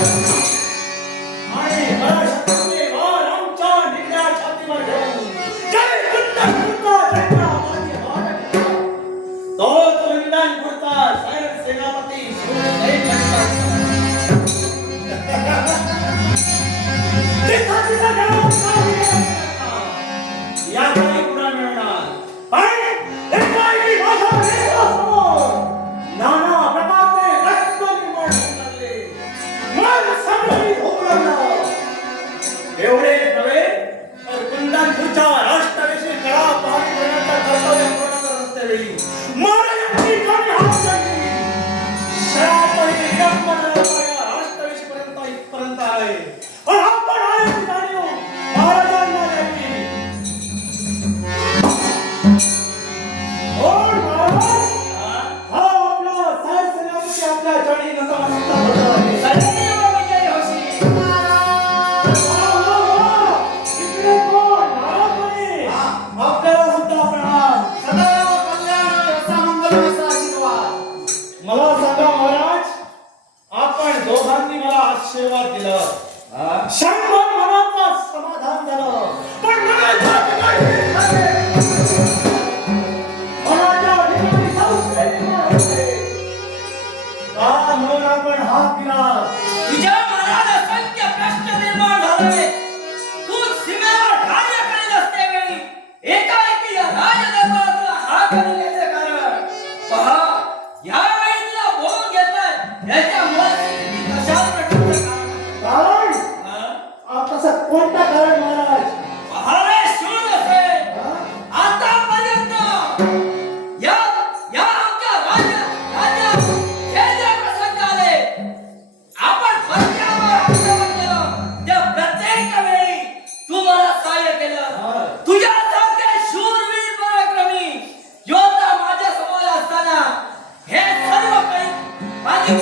आणि मला शत्रूने वार आमच्या निघण्या छातीवर घेऊन जय कुंदन कुंदा माझी वाट तो विधान पुरता साहेब सेनापती या काही पुरा मिळणार पण एकाही माझ्या वेगासमोर नाना प्रकारचे रक्त निर्माण झाले मन सगळी उघडला एवढे नव्हे तर कुंदनपूरच्या राष्ट्राविषयी कळा पाहणी करण्याचा कर्तव्य पूर्ण करत असतेवेळी महाराजांची गाणी हात धरली शराबही विडंबना या राष्ट्राविषयीपर्यंत इथपर्यंत आहे पण आपण आहे जाणीव महाराजांना द्यावी कोण महाराज हा आपला साहेब सेनापती आपल्या चरणी नतमस्तक होत आहे सदैव विजयी होशी इकडे कोण महाराज आपल्याला सुद्धा प्रणाम सदैव कल्याण यसा मंगल यसा आशीर्वाद मला सांगा महाराज आपण दोघांनी मला आशीर्वाद दिला शंभर मनाचं समाधान झालं पण मनाच्या ठिकाणी मनाच्या ठिकाणी संशय निर्माण होते का म्हणून आपण हात दिला तुझ्या मनात असंख्य प्रश्न निर्माण झाले तू सीमेवर कार्य करीत असतेवेळी एकाएकी या राजदरबारात तुला हात घालण्याचे कारण पहा यावेळी तुला बोलून घेतलाय याच्यामुळे मी कशा प्रकारचं कारण कारण तसं कोणतं कारण महाराज पहावे शूर असे आतापर्यंत या या आमच्या राजा जे जे प्रसंग आले आपण फरकावर आक्रमण केलं त्या प्रत्येक वेळी तू मला सहाय्य केलं तुझ्यासारखे शूरवीर पराक्रमी योद्धा माझ्या समोर असताना हे सर्व काही माझी